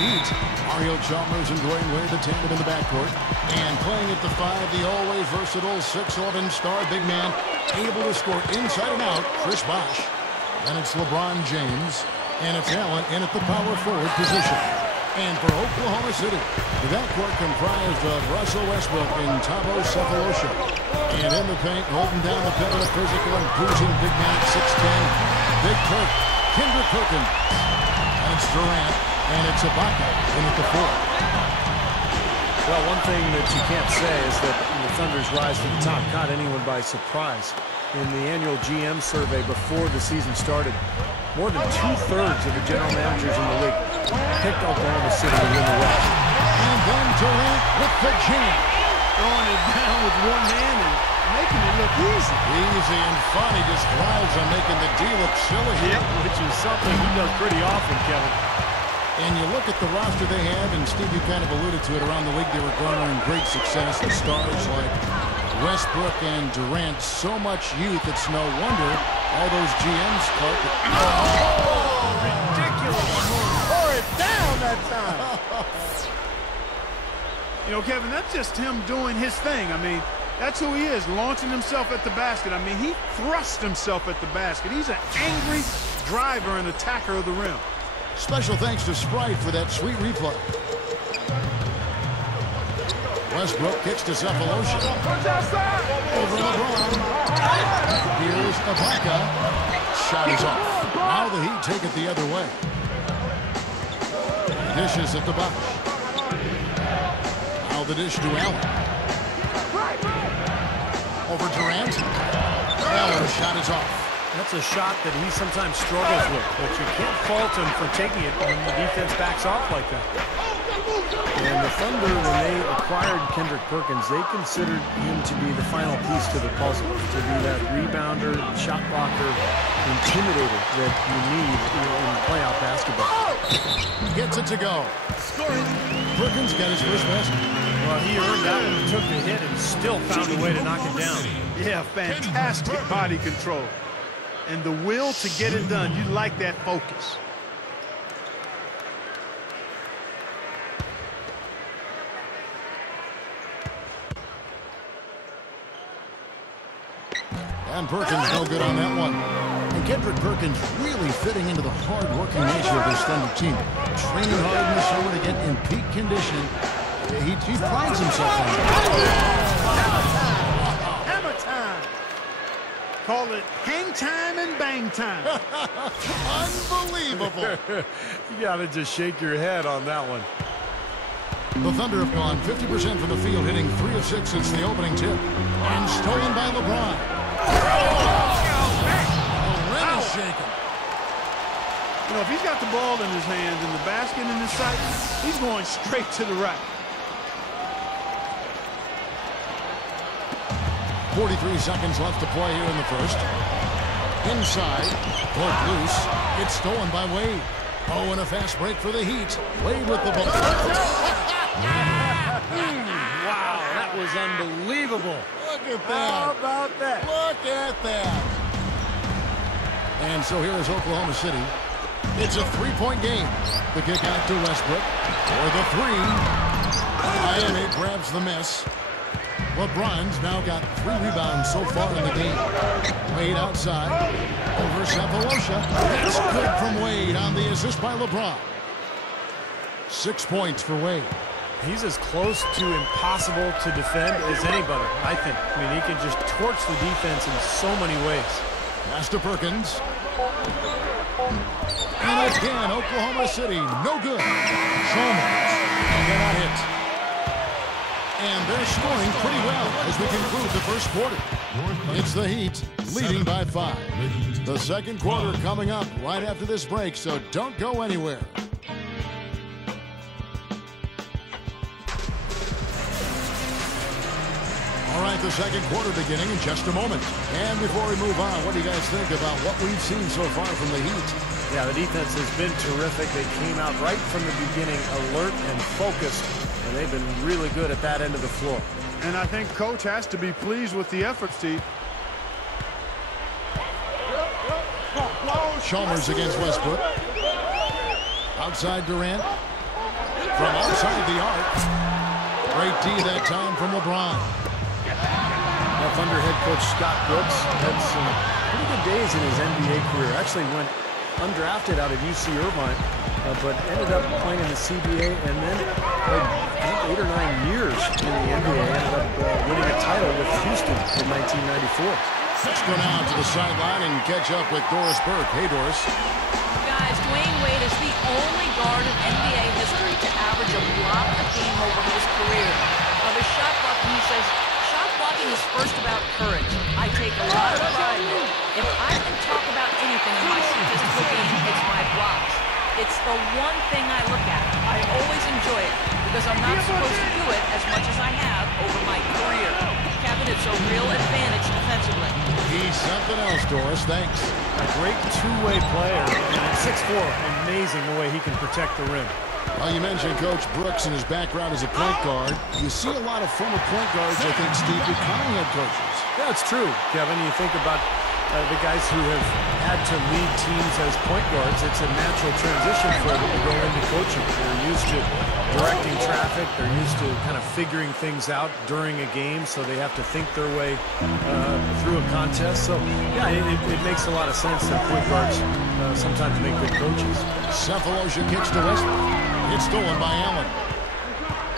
Heat. Mario Chalmers and Dwayne Wade, the tandem in the backcourt. And playing at the 5, the always versatile 6'11" star big man, able to score inside and out, Chris Bosh. Then it's LeBron James, and it's Allen in at the power forward position. And for Oklahoma City, the backcourt comprised of Russell Westbrook and Thabo Sefolosha. And in the paint, holding down the pivot, physical and bruising big man at 6'10", Big Kirk, Kendrick Perkins. And it's Durant, and it's Ibaka in at the 4. Well, one thing that you can't say is that the Thunder's rise to the top caught anyone by surprise. In the annual GM survey before the season started, more than 2/3 of the general managers in the league picked Oklahoma City to win the West. And then Durant with the jam. Throwing it down with one hand and making it look easy. Easy and fun. He just thrives on making the D look silly. Yep, which is something he does pretty often, Kevin. And you look at the roster they have, and Steve, you kind of alluded to it, around the league they were garnering great success with stars like Westbrook and Durant. So much youth, it's no wonder all those GMs caught it. Oh, ridiculous. Tore it down that time. You know, Kevin, that's just him doing his thing. I mean, that's who he is, launching himself at the basket. I mean, he thrust himself at the basket. He's an angry driver and attacker of the rim. Special thanks to Sprite for that sweet replay. Westbrook kicks to Sefolosha. Over LeBron. Here's Ibaka. Shot is off. Now the Heat take it the other way. Dishes at the box. Now the dish to Allen. Over Durant. Allen's shot is off. That's a shot that he sometimes struggles with, but you can't fault him for taking it when the defense backs off like that. And the Thunder, when they acquired Kendrick Perkins, they considered him to be the final piece to the puzzle, to be that rebounder, shot blocker, intimidator that you need in playoff basketball. Gets it to go. Perkins got his first basket. Well, he earned that one, took the hit, and still found a way to knock it down. Yeah, fantastic body control. And the will to get it done. You like that focus. And Perkins no good on that one. And Kendrick Perkins really fitting into the hard-working nature of this Thunder team. Training hard in the summer to get in peak condition. He prides himself on it. Hammer time. Call it hang time and bang time. Unbelievable. You got to just shake your head on that one. The Thunder have gone 50% from the field, hitting 3 of 6 since the opening tip. And stolen by LeBron. The rim is shaken. You know, if he's got the ball in his hands and the basket in his sight, he's going straight to the rack. 43 seconds left to play here in the first. Inside, broke loose. It's stolen by Wade. Oh, and a fast break for the Heat. Wade with the ball. Wow, that was unbelievable. Look at that. How about that? Look at that. And so here is Oklahoma City. It's a 3-point game. The kick out to Westbrook. For the 3. Miami grabs the miss. LeBron's now got 3 rebounds so far in the game. Wade outside. Over Sefolosha. That's good from Wade on the assist by LeBron. 6 points for Wade. He's as close to impossible to defend as anybody, I think. I mean, he can just torch the defense in so many ways. Pass to Perkins. And again, Oklahoma City, no good. Chalmers, they're not hit. And they're scoring pretty well as we conclude the first quarter. It's the Heat leading by 5. The second quarter coming up right after this break, so don't go anywhere. All right, the second quarter beginning in just a moment. And before we move on, what do you guys think about what we've seen so far from the Heat? Yeah, the defense has been terrific. They came out right from the beginning, alert and focused, and they've been really good at that end of the floor. And I think Coach has to be pleased with the effort, Steve. Chalmers against Westbrook. Outside Durant. From outside the arc. Great D that time from LeBron. Now, Thunder head coach Scott Brooks had some pretty good days in his NBA career. Actually went undrafted out of UC Irvine, but ended up playing in the CBA and then played, I think, 8 or 9 years in the NBA. Ended up winning a title with Houston in 1994. Let's go now to the sideline and catch up with Doris Burke. Hey, Doris. Guys, Dwayne Wade is the only guard in NBA history to average a block a game over his career. Of his shot blocking, he says, shot blocking is first about courage. I take a lot of pride in it. If I can talk about anything in my statistical game, it's my blocks. It's the one thing I look at. I always enjoy it because I'm not supposed to do it as much as I have over my career. Kevin, it's a real advantage defensively. He's something else, Doris. Thanks. A great two-way player. And at 6'4", amazing the way he can protect the rim. Well, you mentioned Coach Brooks and his background as a point guard. You see a lot of former point guards, I think, Steve, becoming head coaches. That's true, Kevin. You think about the guys who have had to lead teams as point guards. It's a natural transition for them to go into coaching. They're used to directing traffic. They're used to kind of figuring things out during a game, so they have to think their way through a contest. So, yeah, it makes a lot of sense that point guards sometimes make good coaches. Cephalosha kicks to Westbrook. It's stolen by Allen.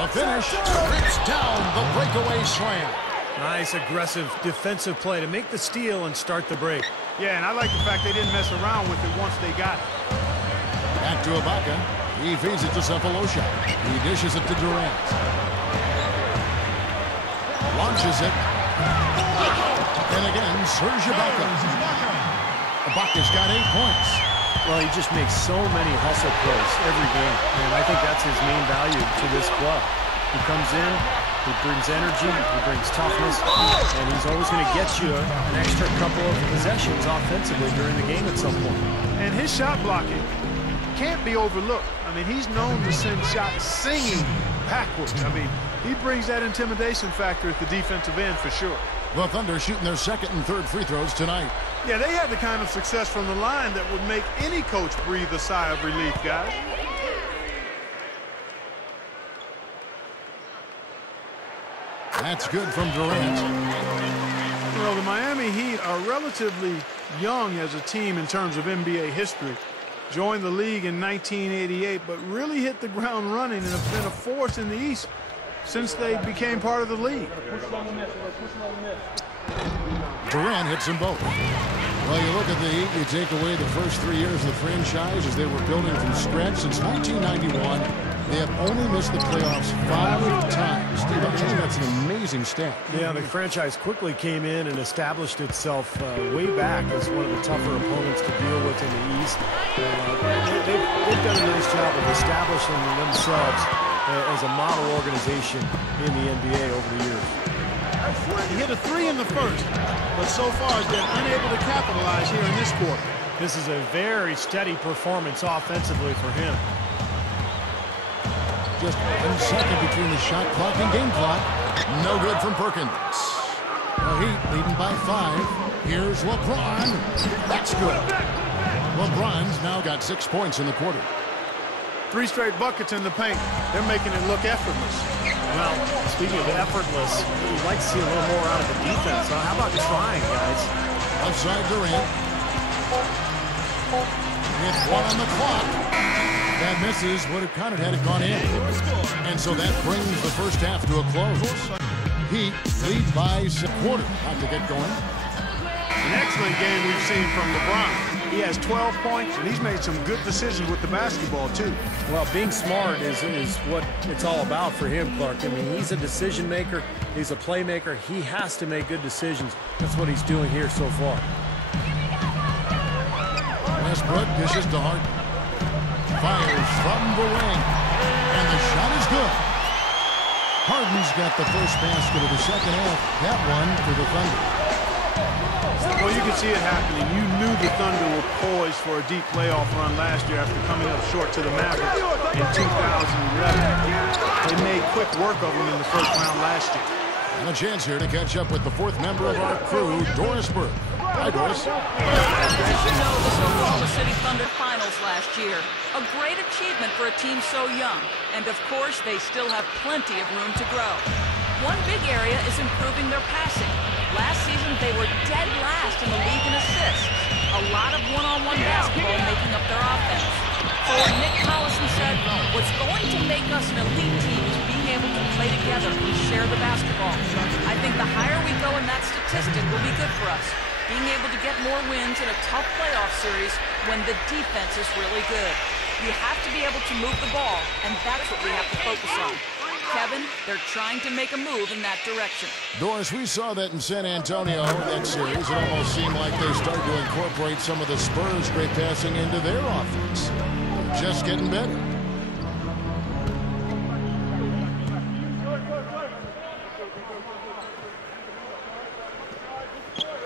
The finish. Rips down the breakaway slam. Nice, aggressive defensive play to make the steal and start the break. Yeah, and I like the fact they didn't mess around with it once they got it. Back to Ibaka. He feeds it to Cephalosha. He dishes it to Durant. Launches it. And again, Serge Ibaka. Ibaka's got 8 points. Well, he just makes so many hustle plays every game, and I think that's his main value to this club. He comes in, he brings energy, he brings toughness, and he's always going to get you an extra couple of possessions offensively during the game at some point. And his shot blocking can't be overlooked. I mean, he's known to send shots singing backwards. I mean, he brings that intimidation factor at the defensive end for sure. The Thunder shooting their second and third free throws tonight. Yeah, they had the kind of success from the line that would make any coach breathe a sigh of relief, guys. That's good from Durant. Well, the Miami Heat are relatively young as a team in terms of NBA history. Joined the league in 1988, but really hit the ground running and have been a force in the East since they became part of the league. Durant hits them both. Well, you look at the Heat, you take away the first 3 years of the franchise as they were building from scratch. Since 1991, they have only missed the playoffs 5 times. Steve, I think that's an amazing stat. Yeah, the franchise quickly came in and established itself way back as one of the tougher opponents to deal with in the East. They've done a nice job of establishing themselves as a model organization in the NBA over the years. He hit a 3 in the first, but so far has been unable to capitalize here in this quarter. This is a very steady performance offensively for him. Just 1 second between the shot clock and game clock. No good from Perkins. The Heat leading by 5. Here's LeBron. That's good. LeBron's now got 6 points in the quarter. 3 straight buckets in the paint. They're making it look effortless. Well, speaking of effortless, we'd like to see a little more out of the defense. So how about trying, guys? Outside Durant. With 1 on the clock. That misses. Would have counted had it gone in. And so that brings the first half to a close. Heat lead by a quarter. About to get going. An excellent game we've seen from LeBron. He has 12 points, and he's made some good decisions with the basketball, too. Well, being smart is what it's all about for him, Clark. I mean, he's a decision maker. He's a playmaker. He has to make good decisions. That's what he's doing here so far. Westbrook dishes to Harden. Fires from the wing. And the shot is good. Harden's got the first basket of the second half. That one for the Thunder. Well, you can see it happening. You knew the Thunder were poised for a deep playoff run last year after coming up short to the Mavericks in 2011. They made quick work of them in the first round last year. And a chance here to catch up with the 4th member of our crew, Doris Burke. Hi, Doris. As you know, this Oklahoma City Thunder finals last year. A great achievement for a team so young. And of course, they still have plenty of room to grow. One big area is improving their passing. Last season, they were dead last in the league in assists. A lot of one-on-one basketball making up their offense. Forward Nick Collison said, what's going to make us an elite team is being able to play together and share the basketball. I think the higher we go in that statistic will be good for us. Being able to get more wins in a tough playoff series when the defense is really good. You have to be able to move the ball, and that's what we have to focus on. Kevin, they're trying to make a move in that direction. Doris, we saw that in San Antonio in that series. It almost seemed like they started to incorporate some of the Spurs' great passing into their offense. They're just getting better.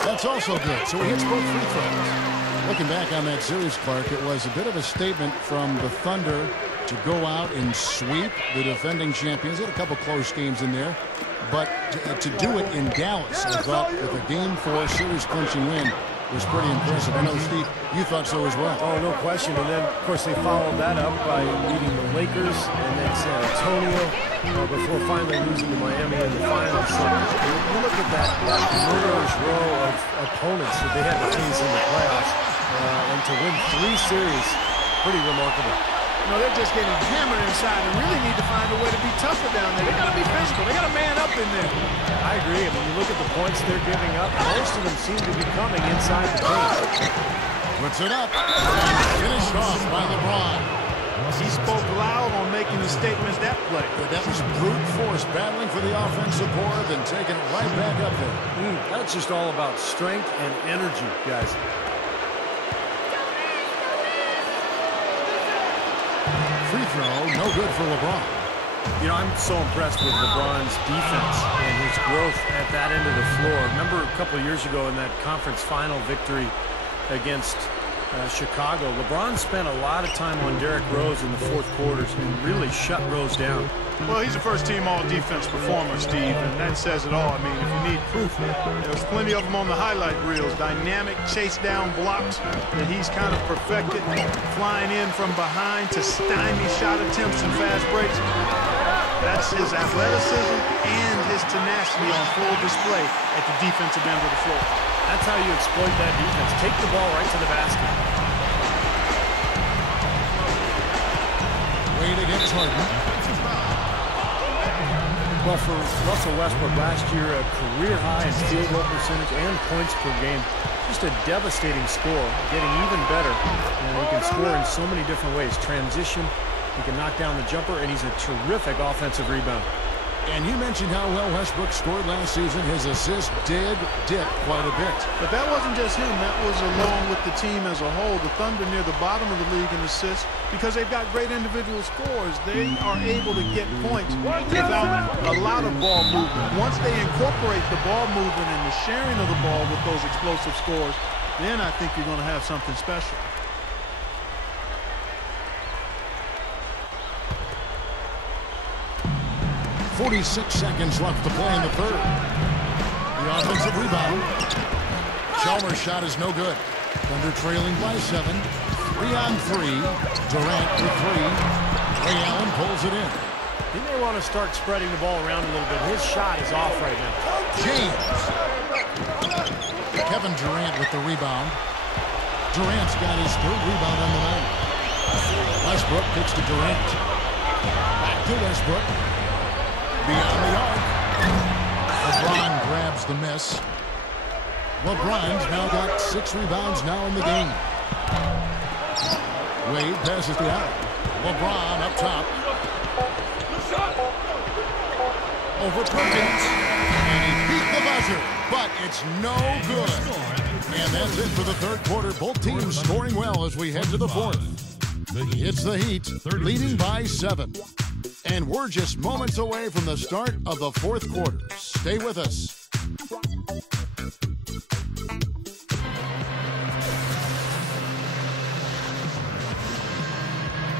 That's also good. So he hits both free throws. Looking back on that series, Clark, it was a bit of a statement from the Thunder to go out and sweep the defending champions. They had a couple close games in there. But to do it in Dallas, I thought, with a Game 4 series-clinching win, was pretty impressive. I know, Steve, you thought so as well. Oh, no question. And then, of course, they followed that up by beating the Lakers and then San Antonio before finally losing to Miami in the finals. So you look at that murderer's row of opponents that they had to face in the playoffs, and to win 3 series, pretty remarkable. You know, they're just getting hammered inside and really need to find a way to be tougher down there. They got to be physical. They got to man up in there. I agree. I mean, you look at the points they're giving up, most of them seem to be coming inside the paint. Puts it up. Finished off by LeBron. He spoke loud on making the statements that play. That was brute force, battling for the offensive board, then taking it right back up there. That's just all about strength and energy, guys. Free throw, no good for LeBron. You know, I'm so impressed with LeBron's defense and his growth at that end of the floor. Remember a couple of years ago in that conference final victory against Chicago, LeBron spent a lot of time on Derrick Rose in the fourth quarters and really shut Rose down. Well, he's a first-team all-defense performer, Steve, and that says it all. I mean, if you need proof, there's plenty of them on the highlight reels. Dynamic chase-down blocks that he's kind of perfected, flying in from behind to stymie shot attempts and fast breaks. That's his athleticism and his tenacity on full display at the defensive end of the floor. That's how you exploit that defense. Take the ball right to the basket. Wade against Harden. Well, for Russell Westbrook last year, a career high in field goal percentage and points per game. Just a devastating score, getting even better. And he can score in so many different ways. Transition, he can knock down the jumper, and he's a terrific offensive rebounder. And you mentioned how well Westbrook scored last season. His assists did dip quite a bit. But that wasn't just him. That was along with the team as a whole. The Thunder near the bottom of the league in assists because they've got great individual scores. They are able to get points without a lot of ball movement. Once they incorporate the ball movement and the sharing of the ball with those explosive scores, then I think you're going to have something special. 46 seconds left to play in the third. The offensive rebound. Chalmers' shot is no good. Thunder trailing by 7. 3-on-3. Durant with 3. Ray Allen pulls it in. He may want to start spreading the ball around a little bit. His shot is off right now. James. Kevin Durant with the rebound. Durant's got his 3rd rebound on the night. Westbrook kicks to Durant. Back to Westbrook. Beyond the arc. LeBron grabs the miss. LeBron's now got 6 rebounds now in the game. Wade passes to Allen. LeBron up top. Over Perkins. And he beat the buzzer, but it's no good. And that's it for the third quarter. Both teams scoring well as we head to the fourth. It's the Heat leading by 7. And we're just moments away from the start of the fourth quarter. Stay with us.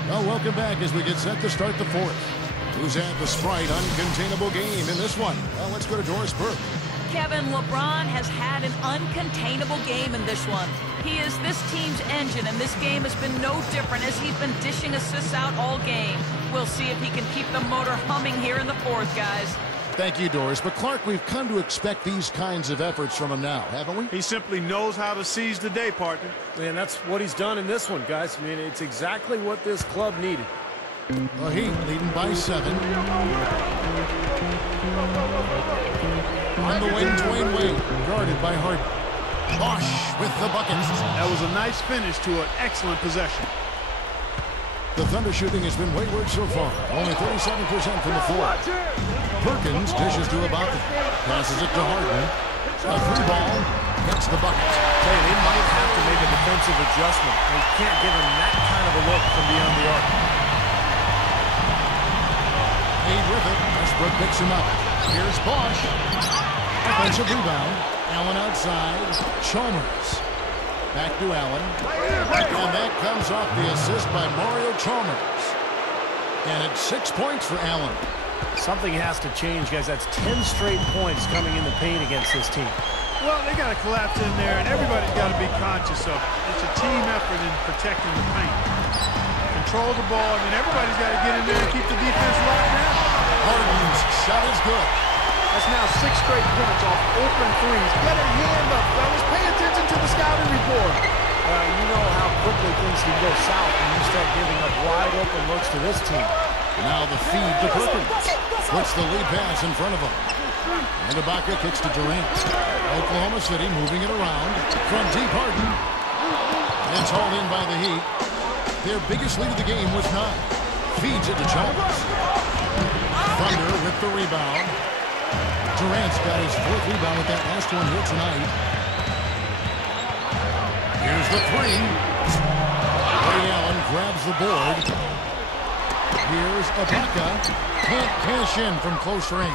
Well, welcome back as we get set to start the fourth. Who's had the Sprite uncontainable game in this one? Well, let's go to Doris Burke. Kevin, LeBron has had an uncontainable game in this one. He is this team's engine, and this game has been no different as he's been dishing assists out all game. We'll see if he can keep the motor humming here in the fourth, guys. Thank you, Doris. But, Clark, we've come to expect these kinds of efforts from him now, haven't we? He simply knows how to seize the day, partner. And that's what he's done in this one, guys. I mean, it's exactly what this club needed. The Heat leading by 7. On the wing, Dwayne Wade, guarded by Harden. Bosch with the bucket. That was a nice finish to an excellent possession. The Thunder shooting has been wayward so far. Only 37% from the floor. Perkins dishes to Ibaka. Passes it to Harden. A free ball. Gets the bucket. Hey, they might have to make a defensive adjustment. They can't give him that kind of a look from beyond the arc. Wade with it. Westbrook picks him up. Here's Bosch. Offensive rebound. Allen outside. Chalmers. Back to Allen. And that comes off the assist by Mario Chalmers. And it's 6 points for Allen. Something has to change, guys. That's 10 straight points coming in the paint against this team. Well, they got to collapse in there, and everybody's got to be conscious of it. It's a team effort in protecting the paint. Control the ball. I mean, everybody's got to get in there and keep the defense locked down. Harden's shot is good. That's now 6 straight points off open threes. Get a hand up, fellas. Pay attention to the scouting report. You know how quickly things can go south when you start giving up wide open looks to this team. Now the feed to Perkins. Puts the lead pass in front of him. And Ibaka kicks to Durant. Oklahoma City moving it around. From deep Harden. It's hauled in by the Heat. Their biggest lead of the game was 9. Feeds it to Chalmers. Thunder with the rebound. Durant's got his 4th rebound with that last one here tonight. Here's the 3. Ray Allen grabs the board. Here's Ibaka. Can't cash in from close range.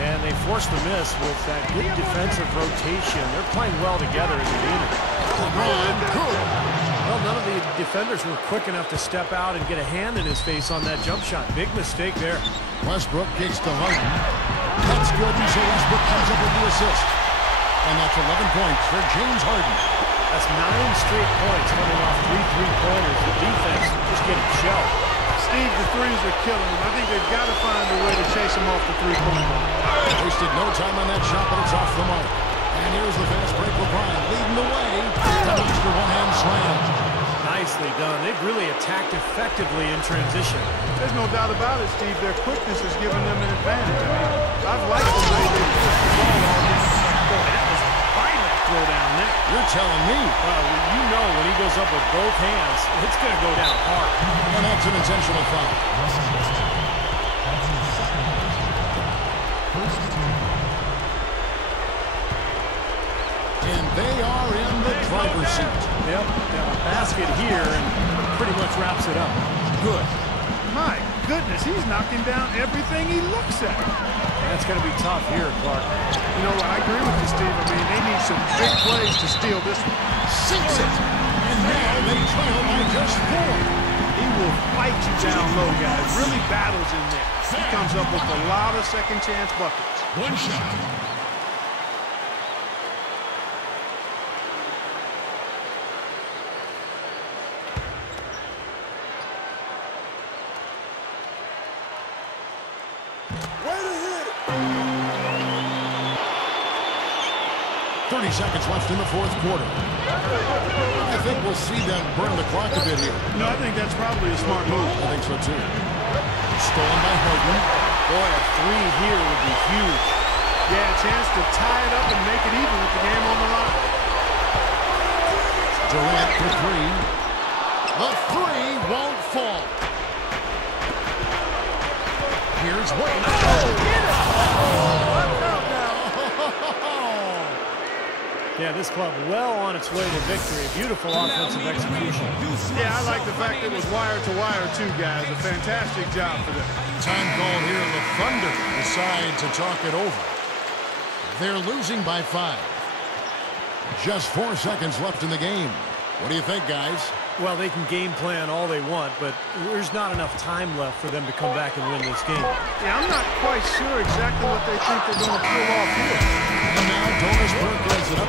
And they forced the miss with that good defensive rotation. They're playing well together as a unit. LeBron, cool. Well, none of the defenders were quick enough to step out and get a hand in his face on that jump shot. Big mistake there. Westbrook kicks to Harden. That's good, and so Westbrook comes up with the assist. And that's 11 points for James Harden. That's 9 straight points coming off 3 3-pointers. The defense just getting shelled. Steve, the threes are killing them. I think they've got to find a way to chase them off the three-point line. Wasted no time on that shot, but it's off the mark. And here's the fast break for Bryant, leading the way. Monster one-hand slam. Nicely done. They've really attacked effectively in transition. There's no doubt about it, Steve. Their quickness has given them an advantage. I mean, I've liked the way they pushed the ball all game. Boy, that was a violent throw down there. You're telling me. Well, you know when he goes up with both hands, it's going to go down hard. And that's an intentional foul. And they are in the driver's seat. Yep, got a basket here and pretty much wraps it up. Good. My goodness, he's knocking down everything he looks at. That's going to be tough here, Clark. You know, I agree with you, Steve. I mean, they need some big plays to steal this one. Sinks it. And now they trail by just 4. He will fight you down low, guys. Really battles in there. He comes up with a lot of second-chance buckets. One shot. Way to hit it. 30 seconds left in the 4th quarter. I think we'll see them burn the clock a bit here. No, I think that's probably a smart move. I think so, too. Stolen by Harden. Boy, a 3 here would be huge. Yeah, a chance to tie it up and make it even with the game on the line. Durant for 3. The 3 won't fall. Here's Wade. Yeah, this club well on its way to victory. Beautiful offensive execution. Yeah, I like the fact it was wire to wire, too, guys. A fantastic job for them. Time call here. The Thunder decide to talk it over. They're losing by 5. Just 4 seconds left in the game. What do you think, guys? Well, they can game plan all they want, but there's not enough time left for them to come back and win this game. Yeah, I'm not quite sure exactly what they think they're going to pull off here. And now Doris Burke has it up.